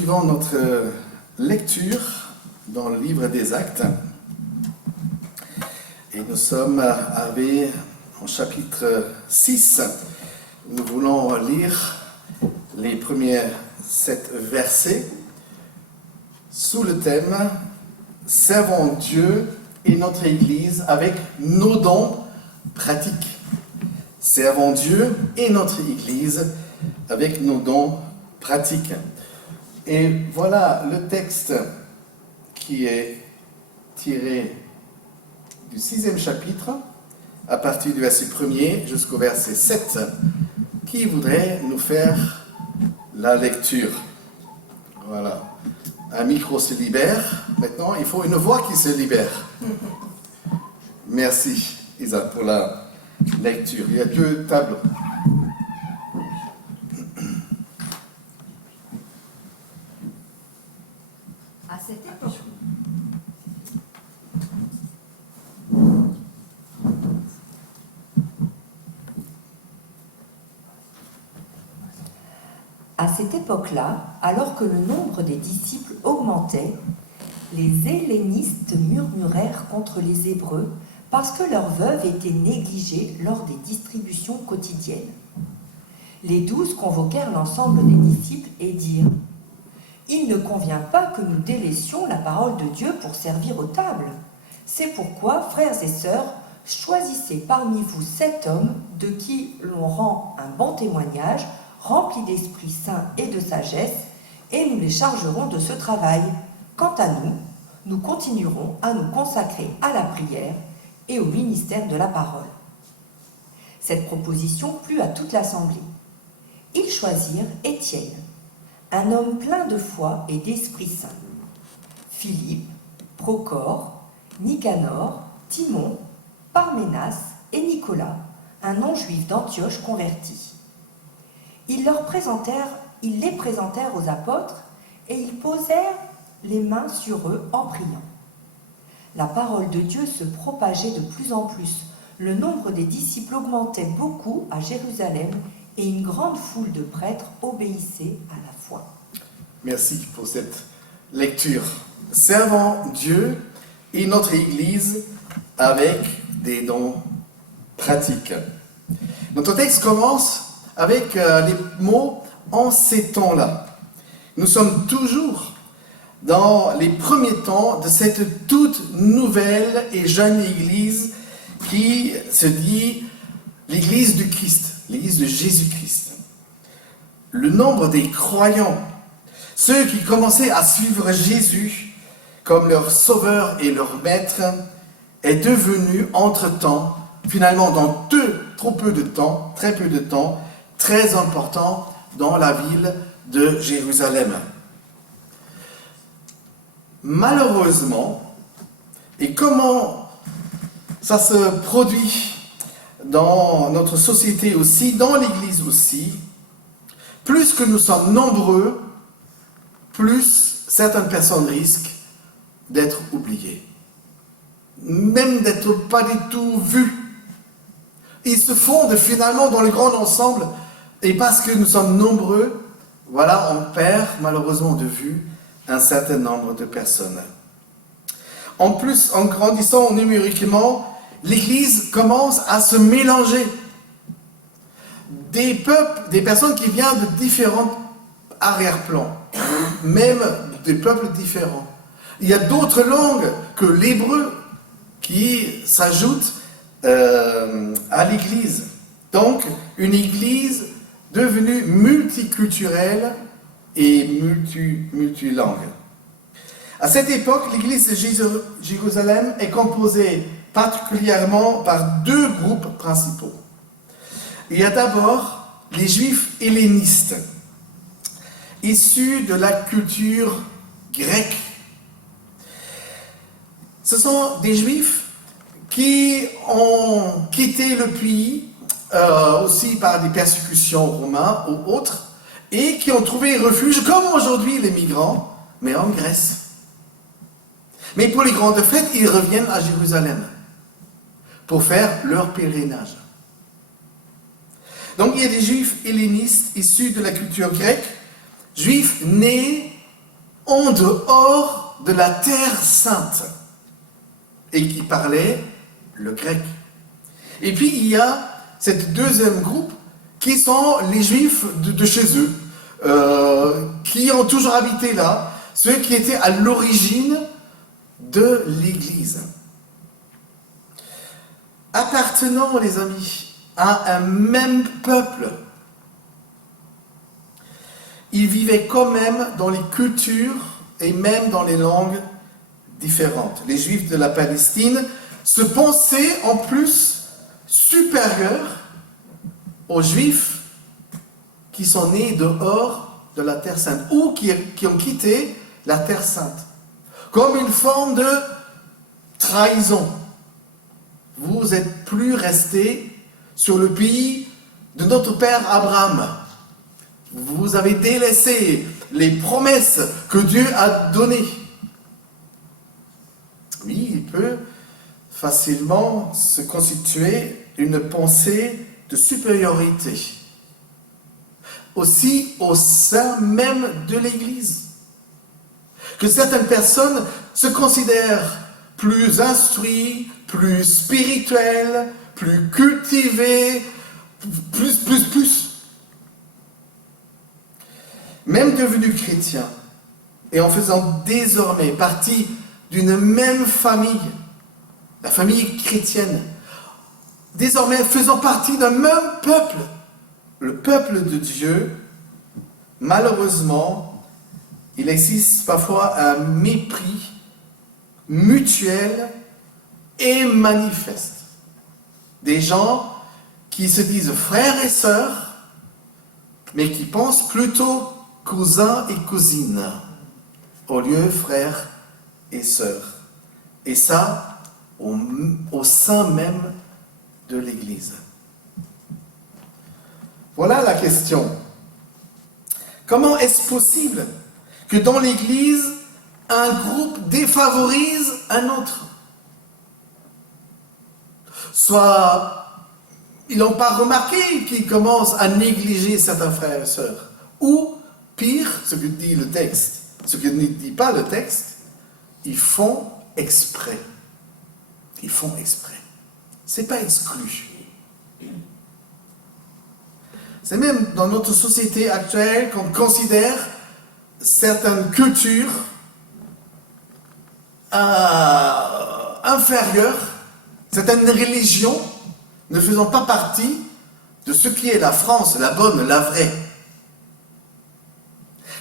poursuivons notre lecture dans le livre des Actes. Et nous sommes en chapitre 6. Nous voulons lire les premiers 7 versets sous le thème « Servons Dieu et notre Église avec nos dons pratiques ». Servons Dieu et notre Église avec nos dons pratiques. Et voilà le texte qui est tiré du 6e chapitre, à partir du verset 1er jusqu'au verset 7, qui voudrait nous faire la lecture. Voilà. Un micro se libère. Maintenant, il faut une voix qui se libère. Merci, Isa, pour la lecture. Il y a 2 tableaux. À cette époque-là, alors que le nombre des disciples augmentait, les hellénistes murmurèrent contre les Hébreux parce que leurs veuves étaient négligées lors des distributions quotidiennes. Les 12 convoquèrent l'ensemble des disciples et dirent « Il ne convient pas que nous délaissions la parole de Dieu pour servir aux tables. C'est pourquoi, frères et sœurs, choisissez parmi vous 7 hommes de qui l'on rend un bon témoignage, remplis d'Esprit Saint et de sagesse, et nous les chargerons de ce travail. Quant à nous, nous continuerons à nous consacrer à la prière et au ministère de la parole. » Cette proposition plut à toute l'assemblée. Ils choisirent Étienne, un homme plein de foi et d'Esprit Saint, Philippe, Procore, Nicanor, Timon, Parménas et Nicolas, un non-juif d'Antioche converti. Ils les présentèrent aux apôtres et ils posèrent les mains sur eux en priant. La parole de Dieu se propageait de plus en plus. Le nombre des disciples augmentait beaucoup à Jérusalem et une grande foule de prêtres obéissait à la foi. Merci pour cette lecture. Servons Dieu et notre Église avec des dons pratiques. Notre texte commence avec les mots « en ces temps-là ». Nous sommes toujours dans les premiers temps de cette toute nouvelle et jeune Église qui se dit l'Église du Christ, l'Église de Jésus-Christ. Le nombre des croyants, ceux qui commençaient à suivre Jésus comme leur sauveur et leur maître, est devenu entre-temps, finalement dans trop peu de temps, très peu de temps, très important dans la ville de Jérusalem. Malheureusement, et comment ça se produit dans notre société aussi, dans l'Église aussi, plus que nous sommes nombreux, plus certaines personnes risquent d'être oubliées, même d'être pas du tout vues. Ils se fondent finalement dans le grand ensemble. Et parce que nous sommes nombreux, voilà, on perd malheureusement de vue un certain nombre de personnes. En plus, en grandissant numériquement, l'Église commence à se mélanger. Des peuples, des personnes qui viennent de différents arrière-plans, même des peuples différents. Il y a d'autres langues que l'hébreu qui s'ajoutent à l'Église. Donc, une Église devenue multiculturelle et multilangue. À cette époque, l'Église de Jérusalem est composée particulièrement par 2 groupes principaux. Il y a d'abord les Juifs hellénistes, issus de la culture grecque. Ce sont des Juifs qui ont quitté le pays, aussi par des persécutions romaines ou autres, et qui ont trouvé refuge, comme aujourd'hui les migrants, mais en Grèce. Mais pour les grandes fêtes, ils reviennent à Jérusalem pour faire leur pèlerinage. Donc il y a des juifs hellénistes issus de la culture grecque, juifs nés en dehors de la terre sainte et qui parlaient le grec. Et puis il y a cette deuxième groupe qui sont les Juifs de chez eux, qui ont toujours habité là, ceux qui étaient à l'origine de l'Église. Appartenant, les amis, à un même peuple, ils vivaient quand même dans les cultures et même dans les langues différentes. Les Juifs de la Palestine se pensaient en plus supérieurs aux Juifs qui sont nés dehors de la Terre Sainte ou qui ont quitté la Terre Sainte, comme une forme de trahison. Vous n'êtes plus restés sur le pays de notre père Abraham. Vous avez délaissé les promesses que Dieu a données. Oui, il peut facilement se constituer une pensée de supériorité, aussi au sein même de l'Église. Que certaines personnes se considèrent plus instruites, plus spirituelles, plus cultivées, plus. Même devenus chrétiens, et en faisant désormais partie d'une même famille, la famille chrétienne, désormais faisant partie d'un même peuple, le peuple de Dieu, malheureusement, il existe parfois un mépris mutuel et manifeste. Des gens qui se disent frères et sœurs, mais qui pensent plutôt cousins et cousines, au lieu frères et sœurs. Et ça, au sein même de l'Église. Voilà la question. Comment est-ce possible que dans l'Église, un groupe défavorise un autre? Soit ils n'ont pas remarqué qu'ils commencent à négliger certains frères et sœurs. Ou, pire, ce que dit le texte, ce que ne dit pas le texte, ils font exprès. Ils font exprès. Ce n'est pas exclu. C'est même dans notre société actuelle qu'on considère certaines cultures inférieures, certaines religions ne faisant pas partie de ce qui est la France, la bonne, la vraie.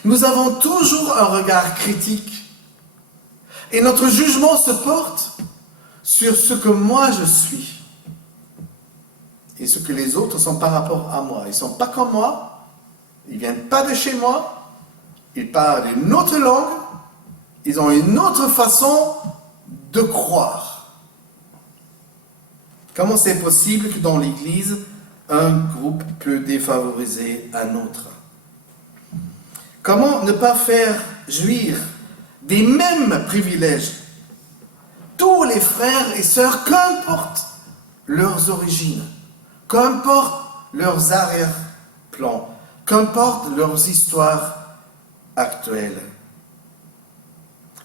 Nous avons toujours un regard critique et notre jugement se porte sur ce que moi je suis et ce que les autres sont par rapport à moi. Ils ne sont pas comme moi, ils ne viennent pas de chez moi, ils parlent une autre langue, ils ont une autre façon de croire. Comment c'est possible que dans l'Église, un groupe peut défavoriser un autre? Comment ne pas faire jouir des mêmes privilèges tous les frères et sœurs, qu'importe leurs origines, qu'importe leurs arrière-plans, qu'importe leurs histoires actuelles?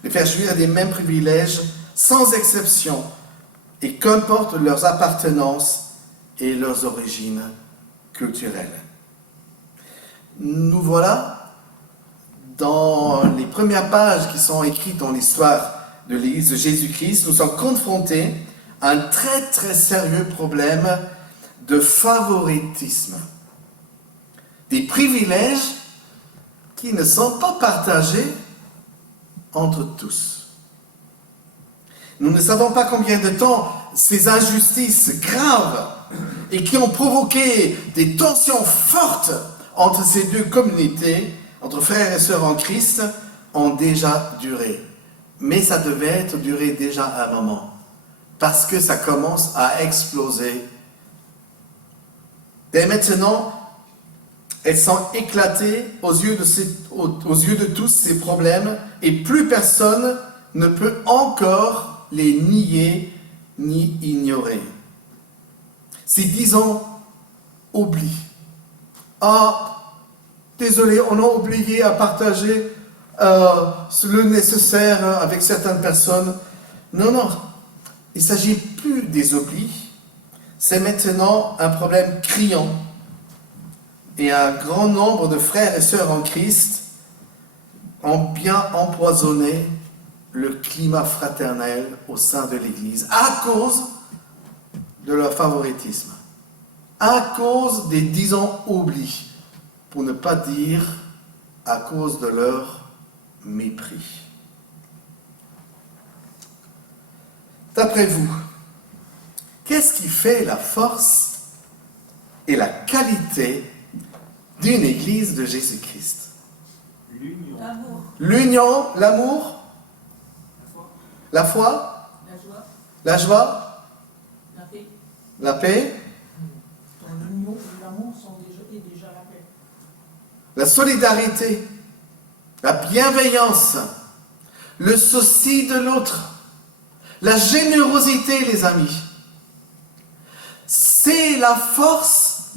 De faire jouir des mêmes privilèges sans exception, et qu'importe leurs appartenances et leurs origines culturelles. Nous voilà dans les premières pages qui sont écrites dans l'histoire de l'Église de Jésus-Christ. Nous sommes confrontés à un très très sérieux problème de favoritisme. Des privilèges qui ne sont pas partagés entre tous. Nous ne savons pas combien de temps ces injustices graves et qui ont provoqué des tensions fortes entre ces deux communautés, entre frères et sœurs en Christ, ont déjà duré. Mais ça devait être duré déjà à un moment, parce que ça commence à exploser. Dès maintenant, elles sont éclatées aux yeux de tous ces problèmes, et plus personne ne peut encore les nier ni ignorer. Si disons oubli. Ah, désolé, on a oublié à partager le nécessaire avec certaines personnes. Non, non. Il ne s'agit plus des oublis. C'est maintenant un problème criant. Et un grand nombre de frères et sœurs en Christ ont bien empoisonné le climat fraternel au sein de l'Église à cause de leur favoritisme, à cause des, disons, oublis, pour ne pas dire à cause de leur mépris. D'après vous, qu'est-ce qui fait la force et la qualité d'une Église de Jésus-Christ? L'union. L'amour, L'union, l'amour, La foi. la foi, la joie, la joie, la paix. la paix, Dans l'union et l'amour est déjà la paix. la solidarité, la bienveillance, le souci de l'autre, la générosité, les amis. C'est la force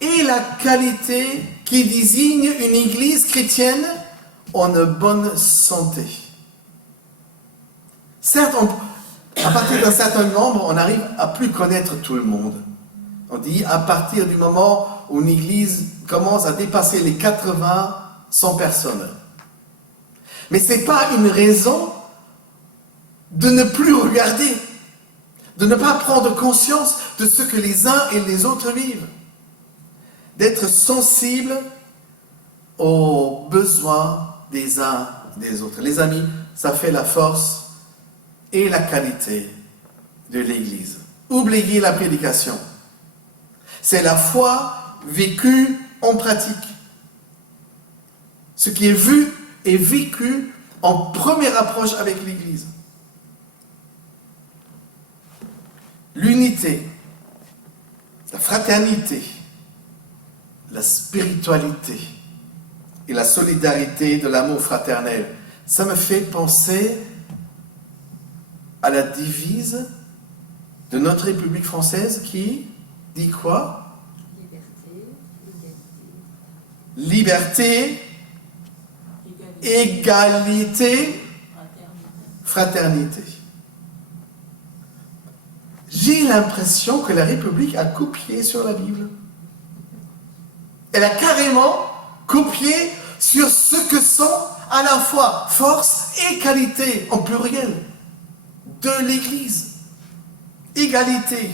et la qualité qui désignent une Église chrétienne en bonne santé. Certes, à partir d'un certain nombre, on arrive à plus connaître tout le monde. On dit à partir du moment où une Église commence à dépasser les 80, 100 personnes. Mais ce n'est pas une raison de ne plus regarder, de ne pas prendre conscience de ce que les uns et les autres vivent, d'être sensible aux besoins des uns des autres. Les amis, ça fait la force et la qualité de l'Église. Oubliez la prédication. C'est la foi vécue en pratique. Ce qui est vu et vécu en première approche avec l'Église. L'unité, la fraternité, la spiritualité et la solidarité de l'amour fraternel. Ça me fait penser à la devise de notre République française qui dit quoi? Liberté, égalité, fraternité. J'ai l'impression que la République a copié sur la Bible. Elle a carrément copié sur ce que sont à la fois force et qualité, en pluriel, de l'Église. Égalité.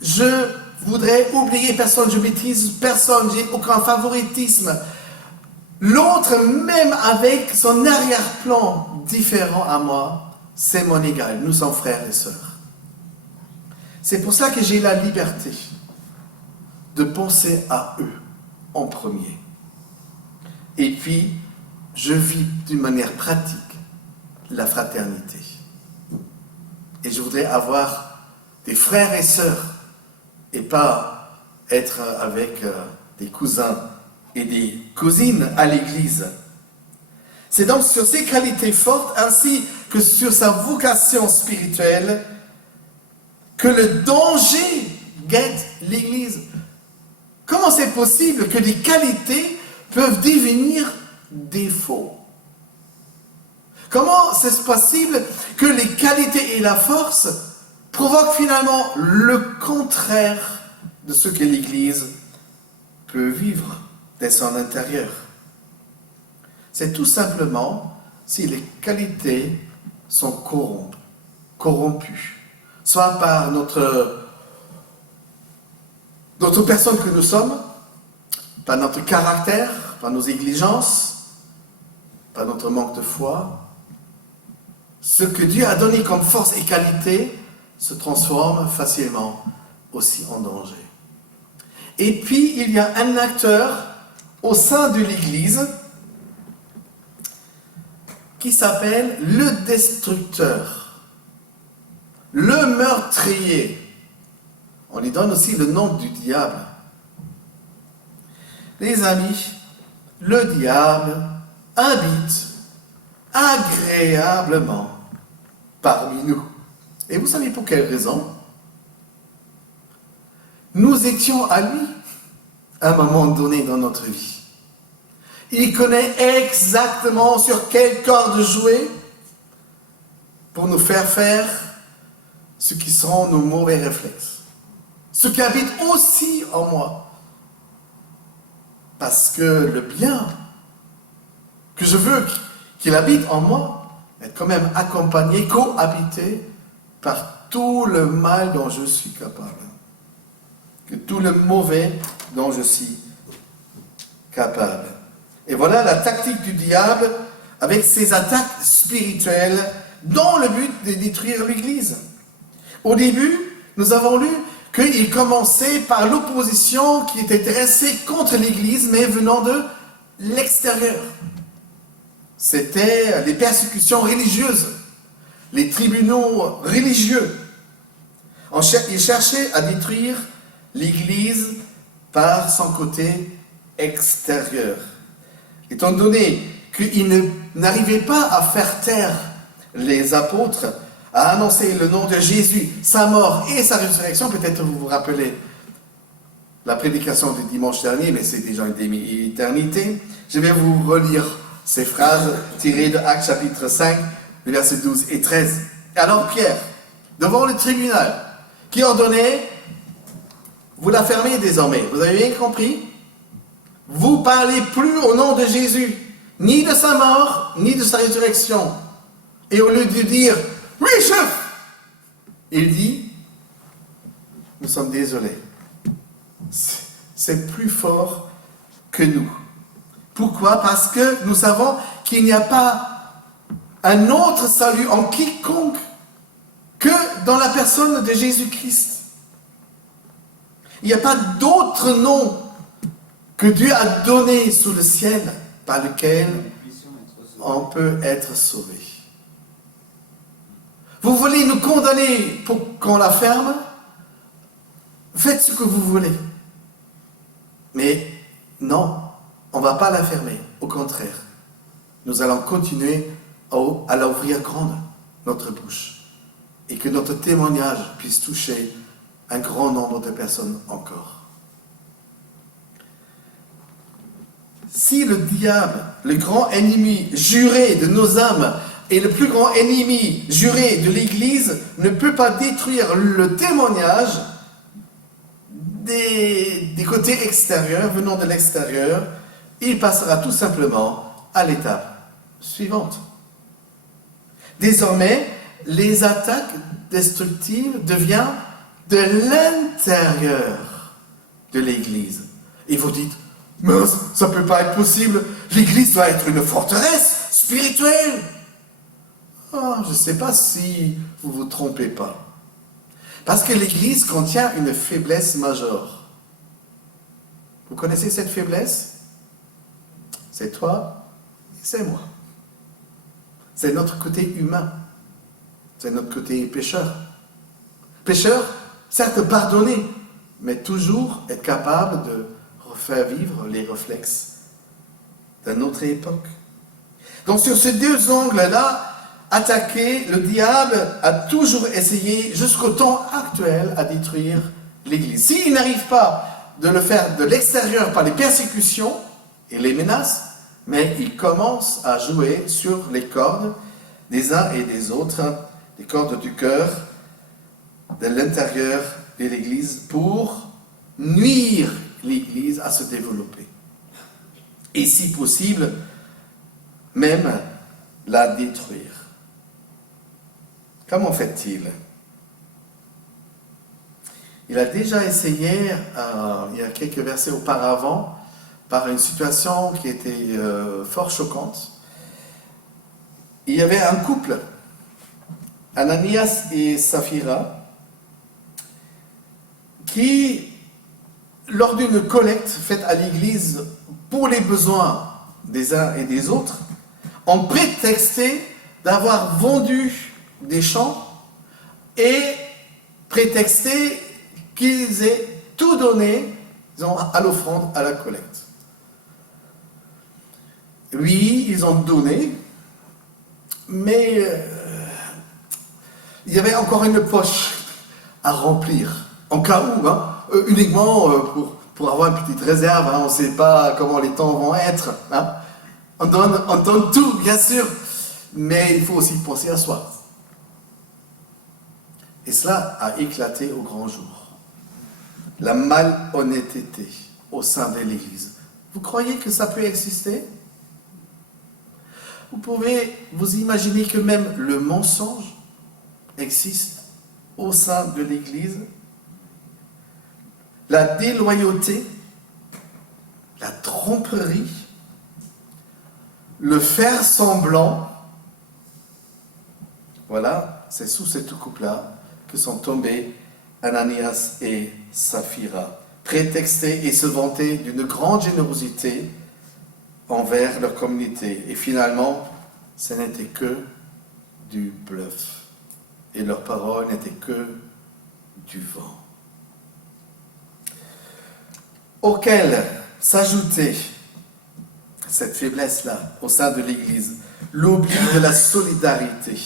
Je voudrais oublier personne, je maîtrise personne, j'ai aucun favoritisme. L'autre, même avec son arrière-plan différent à moi, c'est mon égal. Nous sommes frères et sœurs. C'est pour ça que j'ai la liberté de penser à eux en premier. Et puis, je vis d'une manière pratique la fraternité. Et je voudrais avoir des frères et sœurs et pas être avec des cousins et des cousines à l'église. C'est donc sur ces qualités fortes ainsi que sur sa vocation spirituelle que le danger guette l'église. Comment c'est possible que des qualités peuvent devenir défauts? Comment c'est possible que les qualités et la force provoquent finalement le contraire de ce que l'Église peut vivre dès son intérieur? C'est tout simplement si les qualités sont corrompues, soit par notre personne que nous sommes, par notre caractère, par nos exigences, par notre manque de foi. Ce que Dieu a donné comme force et qualité se transforme facilement aussi en danger. Et puis, il y a un acteur au sein de l'Église qui s'appelle le destructeur, le meurtrier. On lui donne aussi le nom du diable. Les amis, le diable habite agréablement parmi nous. Et vous savez pour quelle raison? Nous étions à lui à un moment donné dans notre vie. Il connaît exactement sur quelle corde jouer pour nous faire ce qui seront nos mauvais réflexes. Ce qui habite aussi en moi. Parce que le bien que je veux qu'il habite en moi est quand même accompagné, cohabité par tout le mal dont je suis capable. Que tout le mauvais dont je suis capable. Et voilà la tactique du diable avec ses attaques spirituelles dans le but de détruire l'Église. Au début, nous avons lu qu'il commençait par l'opposition qui était dressée contre l'Église, mais venant de l'extérieur. C'était les persécutions religieuses, les tribunaux religieux. Il cherchait à détruire l'Église par son côté extérieur. Étant donné qu'il n'arrivait pas à faire taire les apôtres, à annoncer le nom de Jésus, sa mort et sa résurrection, peut-être vous vous rappelez la prédication du dimanche dernier, mais c'est déjà une demi-éternité. Je vais vous relire ces phrases tirées de Actes chapitre 5, versets 12 et 13. Alors Pierre, devant le tribunal, qui ordonnait, vous la fermez désormais, vous avez bien compris? Vous parlez plus au nom de Jésus, ni de sa mort, ni de sa résurrection. Et au lieu de dire, oui chef, il dit, nous sommes désolés. C'est plus fort que nous. Pourquoi? Parce que nous savons qu'il n'y a pas un autre salut en quiconque que dans la personne de Jésus-Christ. Il n'y a pas d'autre nom que Dieu a donné sous le ciel par lequel on peut être sauvé. Vous voulez nous condamner pour qu'on la ferme? Faites ce que vous voulez. Mais non, on ne va pas la fermer. Au contraire, nous allons continuer à l'ouvrir grande, notre bouche. Et que notre témoignage puisse toucher un grand nombre de personnes encore. Si le diable, le grand ennemi juré de nos âmes, et le plus grand ennemi juré de l'Église, ne peut pas détruire le témoignage des côtés extérieurs, venant de l'extérieur, il passera tout simplement à l'étape suivante. Désormais, les attaques destructives deviennent de l'intérieur de l'Église. Et vous dites, mais ça ne peut pas être possible, l'Église doit être une forteresse spirituelle. Oh, je ne sais pas si vous vous trompez pas. Parce que l'Église contient une faiblesse majeure. Vous connaissez cette faiblesse? C'est toi et c'est moi. C'est notre côté humain. C'est notre côté pécheur. Pécheur, certes pardonné, mais toujours être capable de refaire vivre les réflexes d'une autre époque. Donc sur ces deux angles-là, attaquer, le diable a toujours essayé, jusqu'au temps actuel, à détruire l'Église. S'il n'arrive pas de le faire de l'extérieur par les persécutions et les menaces, mais il commence à jouer sur les cordes des uns et des autres, les cordes du cœur, de l'intérieur de l'Église, pour nuire l'Église à se développer. Et si possible, même la détruire. Comment fait-il? Il a déjà essayé, il y a quelques versets auparavant, par une situation qui était fort choquante. Il y avait un couple, Ananias et Saphira, qui, lors d'une collecte faite à l'église pour les besoins des uns et des autres, ont prétexté d'avoir vendu des champs et prétexté qu'ils aient tout donné, disons, à l'offrande, à la collecte. Oui, ils ont donné, mais il y avait encore une poche à remplir, en cas où, uniquement pour avoir une petite réserve, hein, on ne sait pas comment les temps vont être. Hein. On donne tout, bien sûr, mais il faut aussi penser à soi. Et cela a éclaté au grand jour. La malhonnêteté au sein de l'Église. Vous croyez que ça peut exister? Vous pouvez vous imaginer que même le mensonge existe au sein de l'Église? La déloyauté, la tromperie, le faire semblant, voilà, c'est sous cette coupe-là que sont tombés Ananias et Saphira, prétextés et se vanter d'une grande générosité envers leur communauté. Et finalement, ce n'était que du bluff. Et leurs paroles n'étaient que du vent. Auquel s'ajoutait cette faiblesse-là au sein de l'Église, l'oubli de la solidarité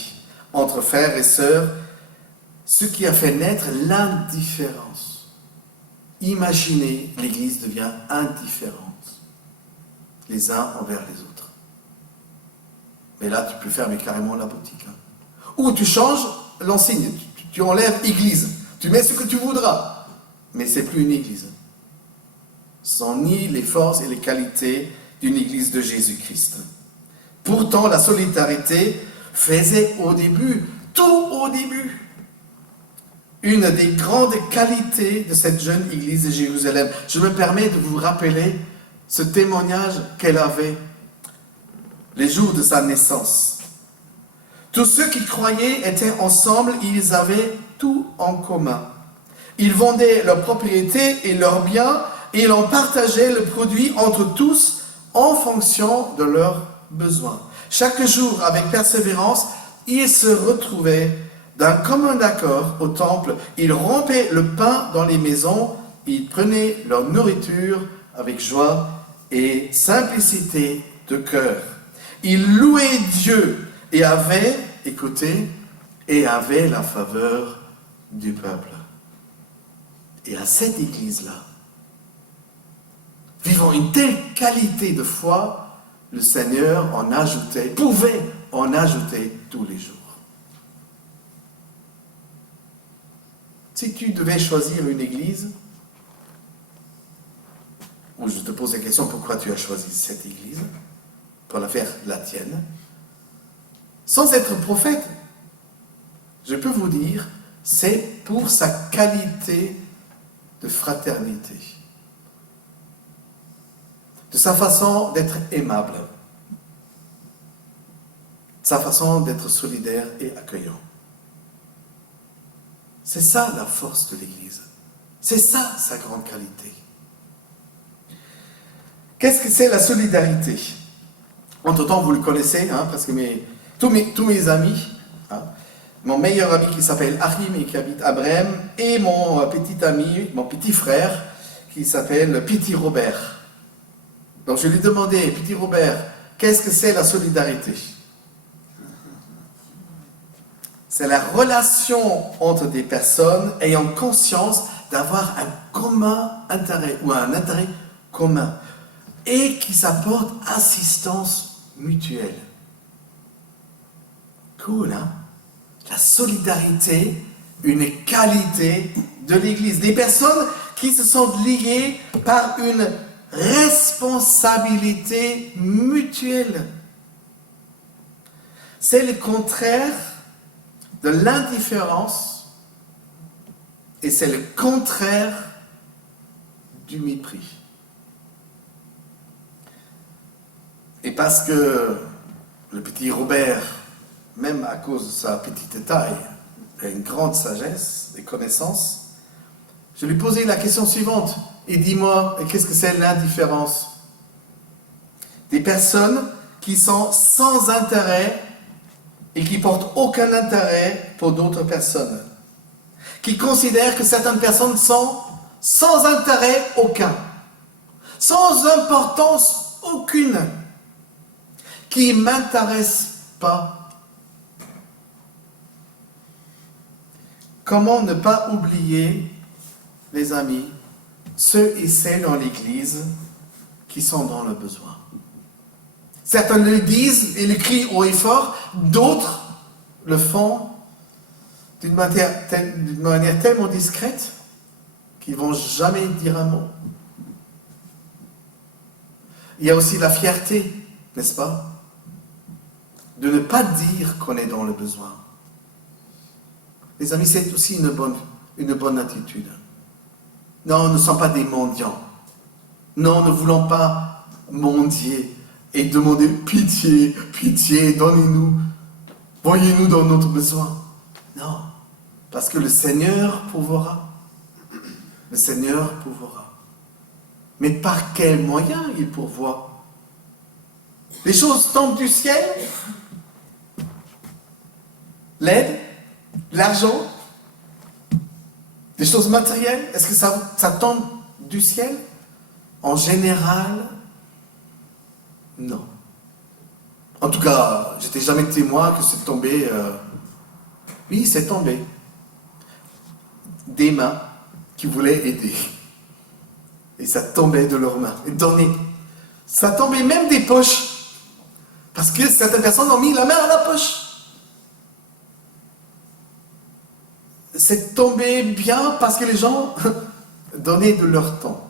entre frères et sœurs, ce qui a fait naître l'indifférence. Imaginez, l'Église devient indifférente les uns envers les autres. Mais là, tu peux fermer carrément la boutique. Hein. Ou tu changes l'enseigne, tu enlèves Église, tu mets ce que tu voudras, mais c'est plus une Église. Ce sont ni les forces et les qualités d'une Église de Jésus-Christ. Pourtant, la solidarité faisait au début, tout au début, une des grandes qualités de cette jeune Église de Jérusalem. Je me permets de vous rappeler ce témoignage qu'elle avait les jours de sa naissance. Tous ceux qui croyaient étaient ensemble, ils avaient tout en commun. Ils vendaient leurs propriétés et leurs biens et ils en partageaient le produit entre tous en fonction de leurs besoins. Chaque jour, avec persévérance, ils se retrouvaient d'un commun accord au temple. Ils rompaient le pain dans les maisons, ils prenaient leur nourriture avec joie et simplicité de cœur. Ils louaient Dieu et avaient, écoutez, et avaient la faveur du peuple. Et à cette église-là, vivant une telle qualité de foi, le Seigneur pouvait en ajouter tous les jours. Si tu devais choisir une église, ou je te pose la question, pourquoi tu as choisi cette église, pour la faire la tienne, sans être prophète, je peux vous dire, c'est pour sa qualité de fraternité, de sa façon d'être aimable, de sa façon d'être solidaire et accueillant. C'est ça la force de l'Église. C'est ça sa grande qualité. Qu'est-ce que c'est la solidarité? Entre-temps, vous le connaissez, hein, parce que tous mes amis, hein, mon meilleur ami qui s'appelle Achim et qui habite à Brême, et mon petit ami, mon petit frère, qui s'appelle Petit Robert. Donc je lui demandais, Petit Robert, qu'est-ce que c'est la solidarité? C'est la relation entre des personnes ayant conscience d'avoir un commun intérêt, ou un intérêt commun, et qui s'apportent assistance mutuelle. Cool, hein? La solidarité, une qualité de l'Église. Des personnes qui se sentent liées par une responsabilité mutuelle. C'est le contraire de l'indifférence et c'est le contraire du mépris. Et parce que le petit Robert, même à cause de sa petite taille, a une grande sagesse et connaissance, je lui posais la question suivante. Et dis-moi, qu'est-ce que c'est l'indifférence? Des personnes qui sont sans intérêt et qui portent aucun intérêt pour d'autres personnes. Qui considèrent que certaines personnes sont sans intérêt aucun, sans importance aucune, qui ne m'intéressent pas. Comment ne pas oublier, les amis, ceux et celles dans l'Église qui sont dans le besoin. Certains le disent et le crient haut et fort, d'autres le font d'une manière tellement discrète qu'ils ne vont jamais dire un mot. Il y a aussi la fierté, n'est-ce pas, de ne pas dire qu'on est dans le besoin. Les amis, c'est aussi une bonne attitude. Non, nous ne sommes pas des mendiants. Non, nous ne voulons pas mendier et demander pitié, pitié, donnez-nous, voyez-nous dans notre besoin. Non, parce que le Seigneur pourvoira. Le Seigneur pourvoira. Mais par quels moyens il pourvoit? Les choses tombent du ciel? L'aide? L'argent? Des choses matérielles? Est-ce que ça tombe du ciel? En général, non. En tout cas, j'étais jamais témoin que c'est tombé. Oui, c'est tombé. Des mains qui voulaient aider. Et ça tombait de leurs mains. Et donner. Ça tombait même des poches. Parce que certaines personnes ont mis la main à la poche. C'est tombé bien parce que les gens donnaient de leur temps.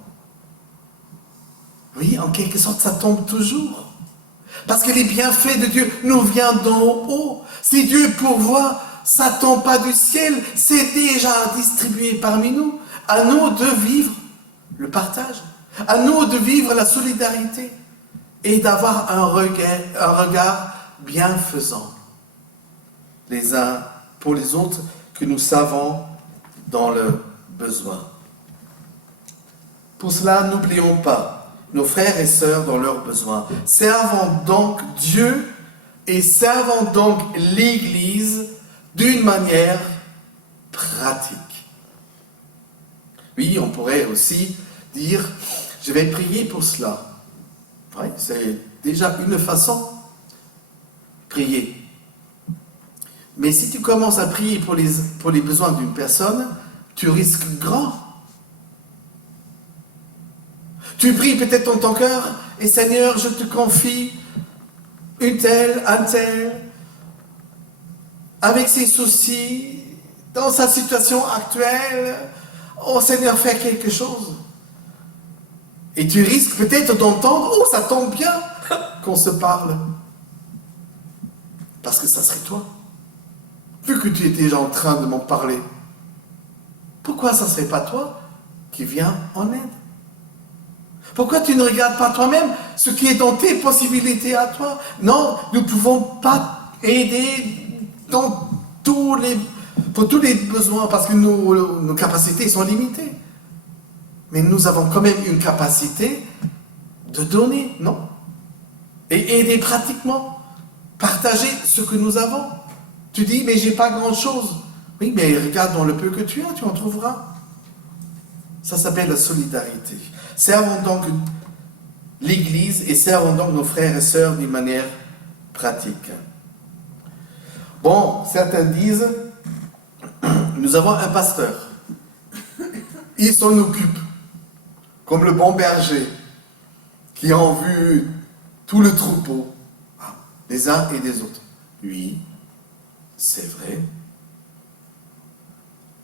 Oui, en quelque sorte, ça tombe toujours. Parce que les bienfaits de Dieu nous viennent d'en haut. Si Dieu pourvoit, ça ne tombe pas du ciel, c'est déjà distribué parmi nous. À nous de vivre le partage. À nous de vivre la solidarité. Et d'avoir un regard bienfaisant. Les uns pour les autres, que nous savons dans le besoin. Pour cela, n'oublions pas nos frères et sœurs dans leurs besoins. Servons donc Dieu et servons donc l'Église d'une manière pratique. Oui, on pourrait aussi dire, je vais prier pour cela. Oui, c'est déjà une façon. Prier. Mais si tu commences à prier pour les besoins d'une personne, tu risques grand. Tu pries peut-être dans ton cœur, et Seigneur, je te confie une telle, un tel, avec ses soucis, dans sa situation actuelle. Oh Seigneur, fais quelque chose. Et tu risques peut-être d'entendre, oh ça tombe bien qu'on se parle. Parce que ça serait toi. Vu que tu étais déjà en train de m'en parler, pourquoi ça ne serait pas toi qui viens en aide? Pourquoi tu ne regardes pas toi-même ce qui est dans tes possibilités à toi? Non, nous ne pouvons pas aider pour tous les besoins parce que nos capacités sont limitées. Mais nous avons quand même une capacité de donner, non? Et aider pratiquement, partager ce que nous avons. Tu dis, mais j'ai pas grand-chose. Oui, mais regarde dans le peu que tu as, tu en trouveras. Ça s'appelle la solidarité. Servons donc l'Église et servons donc nos frères et sœurs d'une manière pratique. Bon, certains disent, nous avons un pasteur. Il s'en occupe, comme le bon berger, qui a en vue tout le troupeau, des uns et des autres. Oui, c'est vrai.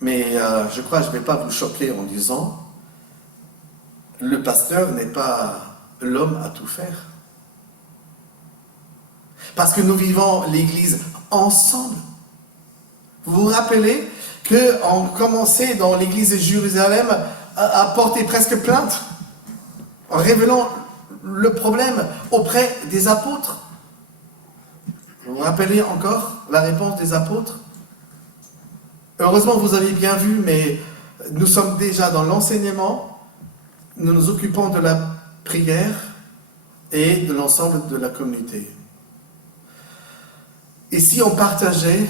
Mais je crois que je ne vais pas vous choquer en disant, le pasteur n'est pas l'homme à tout faire. Parce que nous vivons l'Église ensemble. Vous vous rappelez qu'on commençait dans l'Église de Jérusalem à porter presque plainte en révélant le problème auprès des apôtres. Vous vous rappelez encore la réponse des apôtres? Heureusement, vous avez bien vu, mais nous sommes déjà dans l'enseignement. Nous nous occupons de la prière et de l'ensemble de la communauté. Et si on partageait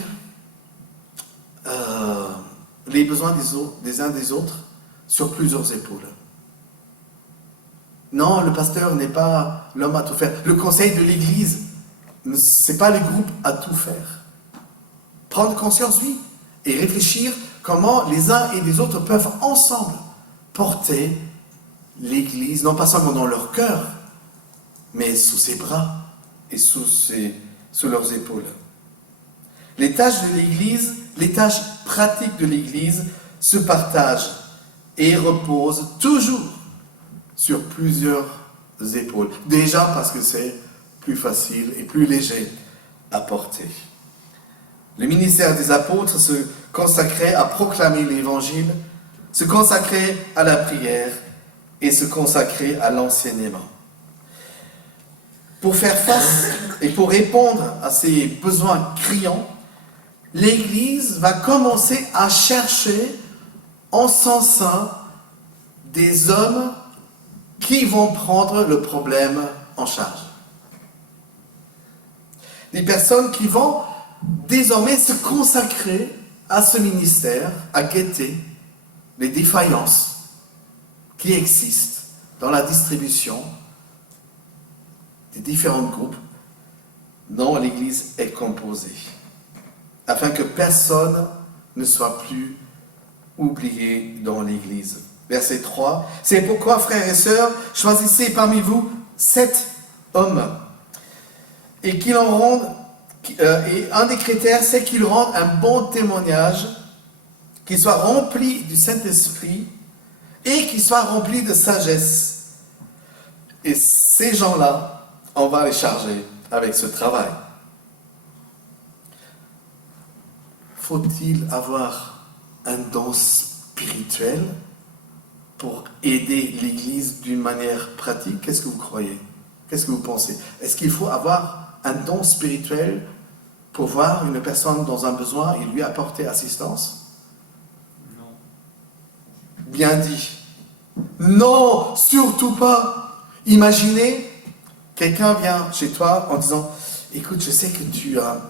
les besoins des uns des autres sur plusieurs épaules? Non, le pasteur n'est pas l'homme à tout faire. Le conseil de l'Église, ce n'est pas le groupe à tout faire. Prendre conscience, oui, et réfléchir comment les uns et les autres peuvent ensemble porter l'Église, non pas seulement dans leur cœur, mais sous ses bras et sous leurs épaules. Les tâches de l'Église, les tâches pratiques de l'Église se partagent et reposent toujours sur plusieurs épaules. Déjà parce que c'est plus facile et plus léger à porter. Le ministère des apôtres se consacrait à proclamer l'Évangile, se consacrait à la prière et se consacrait à l'enseignement. Pour faire face et pour répondre à ces besoins criants, l'Église va commencer à chercher en son sein des hommes qui vont prendre le problème en charge. Des personnes qui vont désormais se consacrer à ce ministère, à guetter les défaillances qui existent dans la distribution des différents groupes dont l'Église est composée, afin que personne ne soit plus oublié dans l'Église. Verset 3. C'est pourquoi, frères et sœurs, choisissez parmi vous 7 hommes et qu'ils en rendent. Et un des critères, c'est qu'ils rendent un bon témoignage, qu'ils soient remplis du Saint-Esprit et qu'ils soient remplis de sagesse. Et ces gens-là, on va les charger avec ce travail. Faut-il avoir un don spirituel pour aider l'Église d'une manière pratique? Qu'est-ce que vous croyez? Qu'est-ce que vous pensez? Est-ce qu'il faut avoir un don spirituel pour voir une personne dans un besoin et lui apporter assistance? Non. Bien dit. Non, surtout pas. Imaginez, quelqu'un vient chez toi en disant « Écoute, je sais que tu as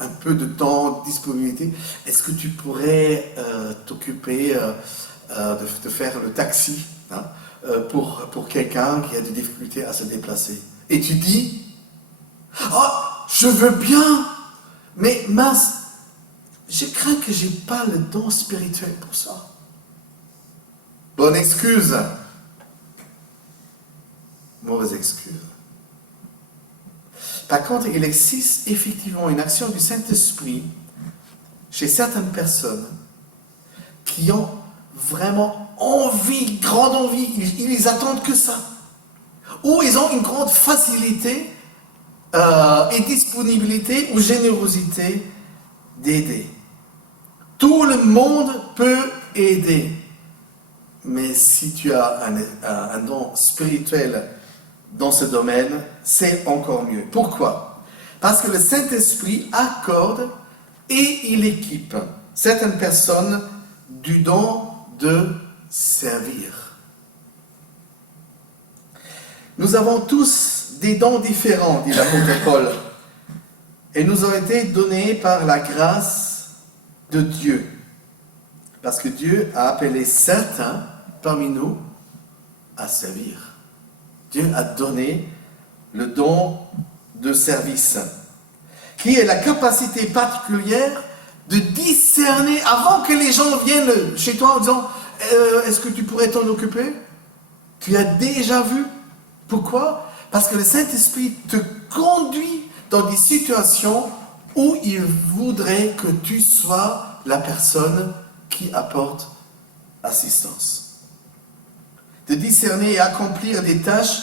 un peu de temps, de disponibilité. Est-ce que tu pourrais t'occuper de faire le taxi pour quelqu'un qui a des difficultés à se déplacer ?» Et tu dis « Oh, je veux bien, mais mince, je crains que je n'ai pas le don spirituel pour ça. » Bonne excuse. Mauvaise excuse. Par contre, il existe effectivement une action du Saint-Esprit chez certaines personnes qui ont vraiment envie, grande envie, ils attendent que ça. Ou ils ont une grande facilité et disponibilité ou générosité d'aider. Tout le monde peut aider. Mais si tu as un don spirituel dans ce domaine, c'est encore mieux. Pourquoi? Parce que le Saint-Esprit accorde et il équipe certaines personnes du don de servir. Nous avons tous des dons différents, dit l'apôtre Paul, et nous ont été donnés par la grâce de Dieu. Parce que Dieu a appelé certains parmi nous à servir. Dieu a donné le don de service, qui est la capacité particulière de discerner avant que les gens viennent chez toi en disant « Est-ce que tu pourrais t'en occuper ?» Tu as déjà vu. Pourquoi? Parce que le Saint-Esprit te conduit dans des situations où il voudrait que tu sois la personne qui apporte assistance. De discerner et accomplir des tâches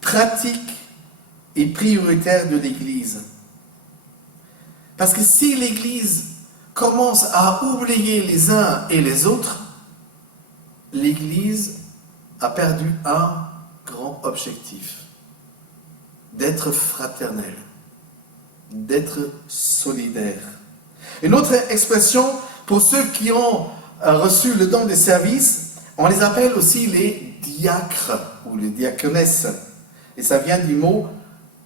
pratiques et prioritaires de l'Église. Parce que si l'Église commence à oublier les uns et les autres, l'Église a perdu un grand objectif, d'être fraternelle, d'être solidaire. Une autre expression pour ceux qui ont reçu le don de service, on les appelle aussi les diacres ou les diaconesses. Et ça vient du mot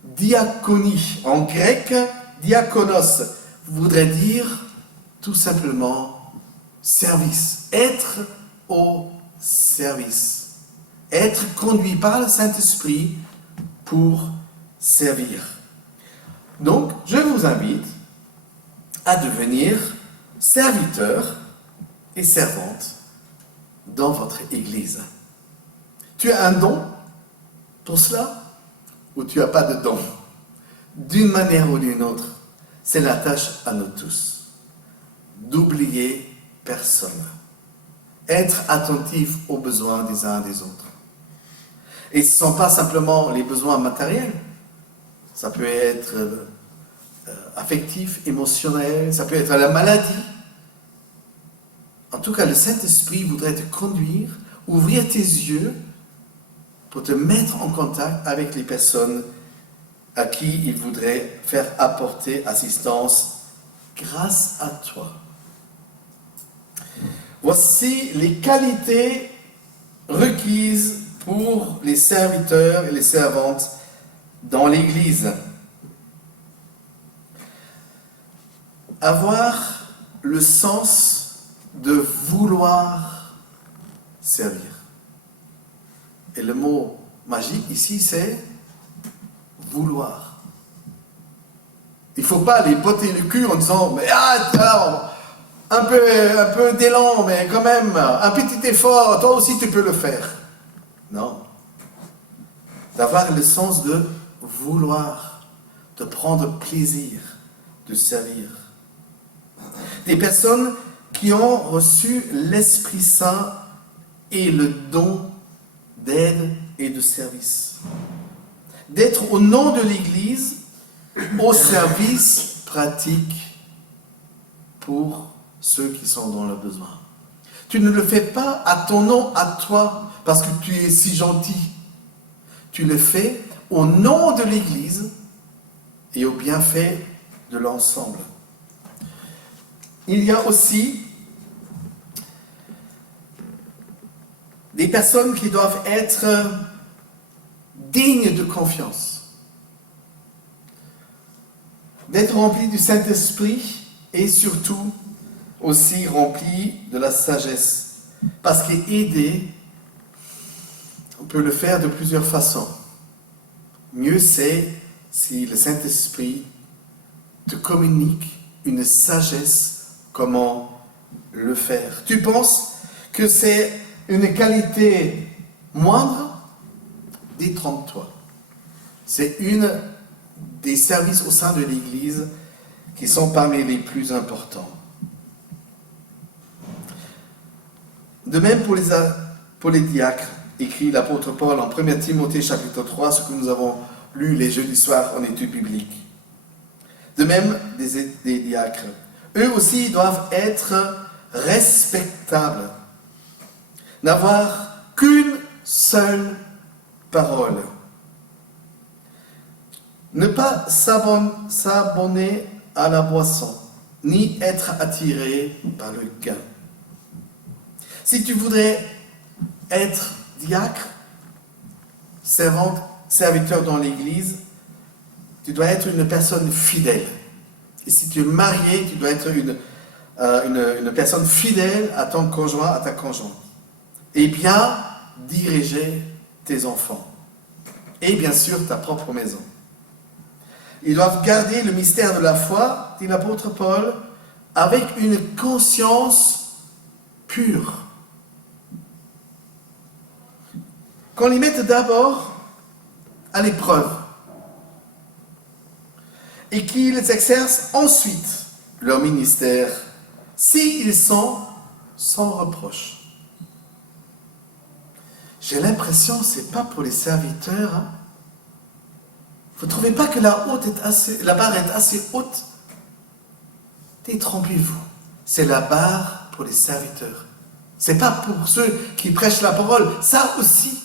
diaconie. En grec, diakonos voudrait dire tout simplement service. Être au service. Être conduit par le Saint-Esprit pour servir. Donc, je vous invite à devenir serviteur et servante dans votre Église. Tu as un don pour cela ou tu n'as pas de don? D'une manière ou d'une autre, c'est la tâche à nous tous d'oublier personne. Être attentif aux besoins des uns et des autres. Et ce ne sont pas simplement les besoins matériels. Ça peut être affectif, émotionnel, ça peut être la maladie. En tout cas, le Saint-Esprit voudrait te conduire, ouvrir tes yeux pour te mettre en contact avec les personnes à qui il voudrait faire apporter assistance grâce à toi. Voici les qualités requises pour les serviteurs et les servantes dans l'Église. Avoir le sens de vouloir servir. Et le mot magique ici, c'est vouloir. Il ne faut pas les botter le cul en disant « Mais un peu d'élan, mais quand même, un petit effort, toi aussi tu peux le faire. » Non. D'avoir le sens de vouloir, de prendre plaisir, de servir. Des personnes qui ont reçu l'Esprit Saint et le don d'aide et de service. D'être au nom de l'Église, au service pratique pour ceux qui sont dans le besoin. Tu ne le fais pas à ton nom, à toi, parce que tu es si gentil. Tu le fais au nom de l'Église et au bienfait de l'ensemble. Il y a aussi des personnes qui doivent être dignes de confiance, d'être remplies du Saint-Esprit et surtout aussi remplies de la sagesse. Parce qu'aider, on peut le faire de plusieurs façons. Mieux c'est si le Saint-Esprit te communique une sagesse comment le faire. Tu penses que c'est une qualité moindre? Détrompe-toi. C'est une des services au sein de l'Église qui sont parmi les plus importants. De même pour les diacres, écrit l'apôtre Paul en 1 Timothée chapitre 3, ce que nous avons lu les jeudis soirs en études bibliques. De même des diacres. Eux aussi doivent être respectables. N'avoir qu'une seule parole. Ne pas s'abonner à la boisson, ni être attiré par le gain. Si tu voudrais être diacre, servante, serviteur dans l'Église, tu dois être une personne fidèle. Et si tu es marié, tu dois être une personne fidèle à ton conjoint, à ta conjointe. Et bien diriger tes enfants. Et bien sûr ta propre maison. Ils doivent garder le mystère de la foi, dit l'apôtre Paul, avec une conscience pure. Qu'on les mette d'abord à l'épreuve. Et qu'ils exercent ensuite leur ministère, s'ils sont sans reproche. J'ai l'impression que ce n'est pas pour les serviteurs. Hein. Vous ne trouvez pas que la barre est assez haute? Détrompez-vous. C'est la barre pour les serviteurs. Ce n'est pas pour ceux qui prêchent la parole. Ça aussi.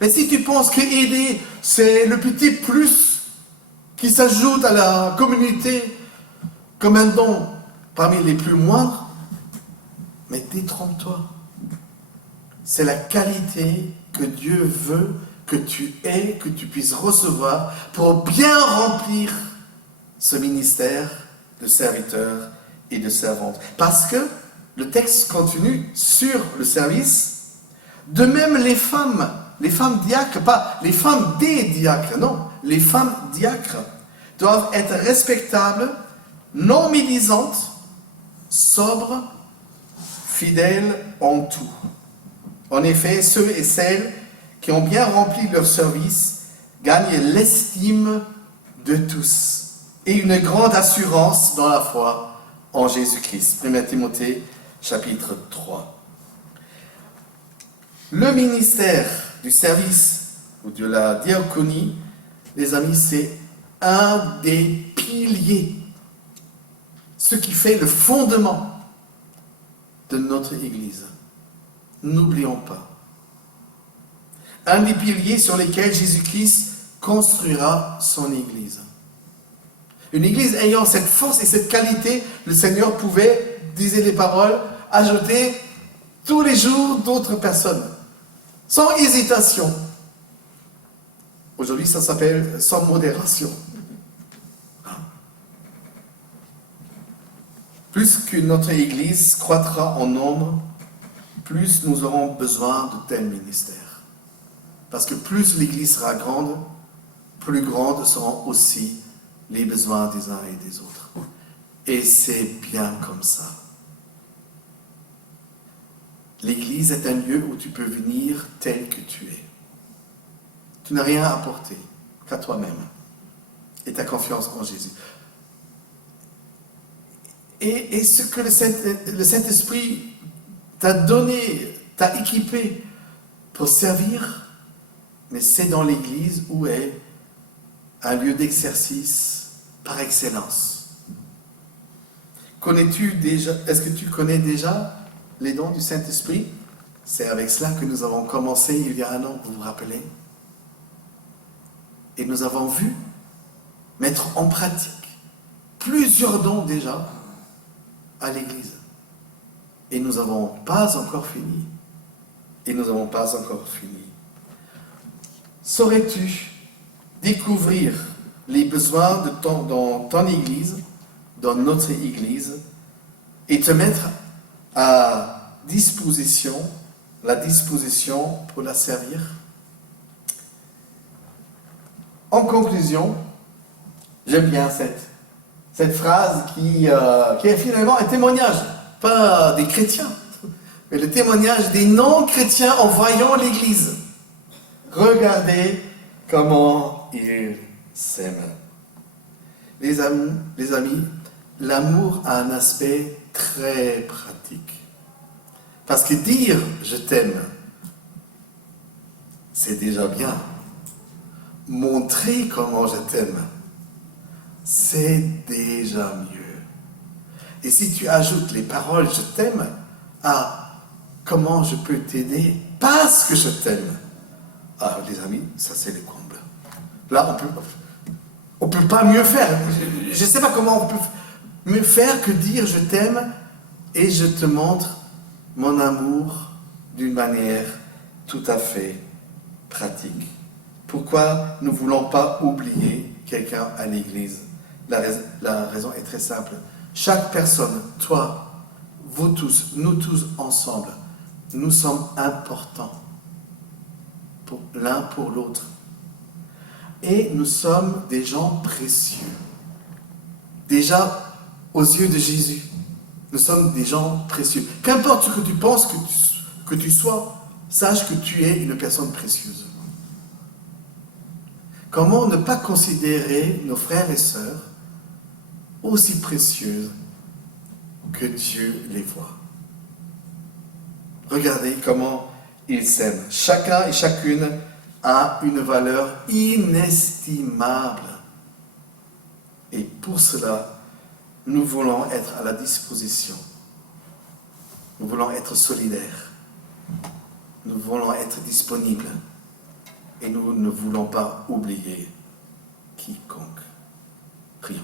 Mais si tu penses que aider, c'est le petit plus qui s'ajoute à la communauté comme un don parmi les plus moindres, mais détrompe-toi. C'est la qualité que Dieu veut que tu aies, que tu puisses recevoir pour bien remplir ce ministère de serviteur et de servante. Parce que le texte continue sur le service. De même les femmes diacres, pas les femmes des diacres, non, les femmes diacres doivent être respectables, non médisantes, sobres, fidèles en tout. En effet, ceux et celles qui ont bien rempli leur service gagnent l'estime de tous et une grande assurance dans la foi en Jésus-Christ. 1 Timothée, chapitre 3. Le ministère du service ou de la diaconie, les amis, c'est un des piliers, ce qui fait le fondement de notre Église. N'oublions pas. Un des piliers sur lesquels Jésus-Christ construira son Église. Une Église ayant cette force et cette qualité, le Seigneur pouvait, disait les paroles, ajouter tous les jours d'autres personnes, sans hésitation. Aujourd'hui, ça s'appelle sans modération. Plus que notre Église croîtra en nombre, plus nous aurons besoin de tels ministères. Parce que plus l'Église sera grande, plus grandes seront aussi les besoins des uns et des autres. Et c'est bien comme ça. L'Église est un lieu où tu peux venir tel que tu es. Tu n'as rien à apporter qu'à toi-même et ta confiance en Jésus. Et ce que le Saint-Esprit t'a donné, t'a équipé pour servir, mais c'est dans l'Église où est un lieu d'exercice par excellence. Connais-tu déjà, est-ce que tu connais déjà les dons du Saint-Esprit? C'est avec cela que nous avons commencé il y a un an, vous vous rappelez? Et nous avons vu mettre en pratique plusieurs dons déjà à l'Église. Et nous n'avons pas encore fini. Et nous n'avons pas encore fini. Saurais-tu découvrir les besoins dans ton Église, dans notre Église, et te mettre à disposition, pour la servir? En conclusion, j'aime bien cette phrase qui est finalement un témoignage, pas des chrétiens, mais le témoignage des non-chrétiens en voyant l'Église. Regardez comment ils s'aiment. Les amis, l'amour a un aspect très pratique. Parce que dire « je t'aime », c'est déjà bien. Montrer comment je t'aime, c'est déjà mieux. Et si tu ajoutes les paroles « je t'aime » à « comment je peux t'aider parce que je t'aime », ah les amis, ça c'est le comble. Là, on peut pas mieux faire. Je ne sais pas comment on peut mieux faire que dire « je t'aime » et je te montre mon amour d'une manière tout à fait pratique. Pourquoi nous ne voulons pas oublier quelqu'un à l'Église? La raison est très simple. Chaque personne, toi, vous tous, nous tous ensemble, nous sommes importants l'un pour l'autre. Et nous sommes des gens précieux. Déjà, aux yeux de Jésus, nous sommes des gens précieux. Qu'importe ce que tu penses que tu sois, sache que tu es une personne précieuse. Comment ne pas considérer nos frères et sœurs aussi précieuses que Dieu les voit? Regardez comment ils s'aiment. Chacun et chacune a une valeur inestimable. Et pour cela, nous voulons être à la disposition. Nous voulons être solidaires. Nous voulons être disponibles. Et nous ne voulons pas oublier quiconque. Prions.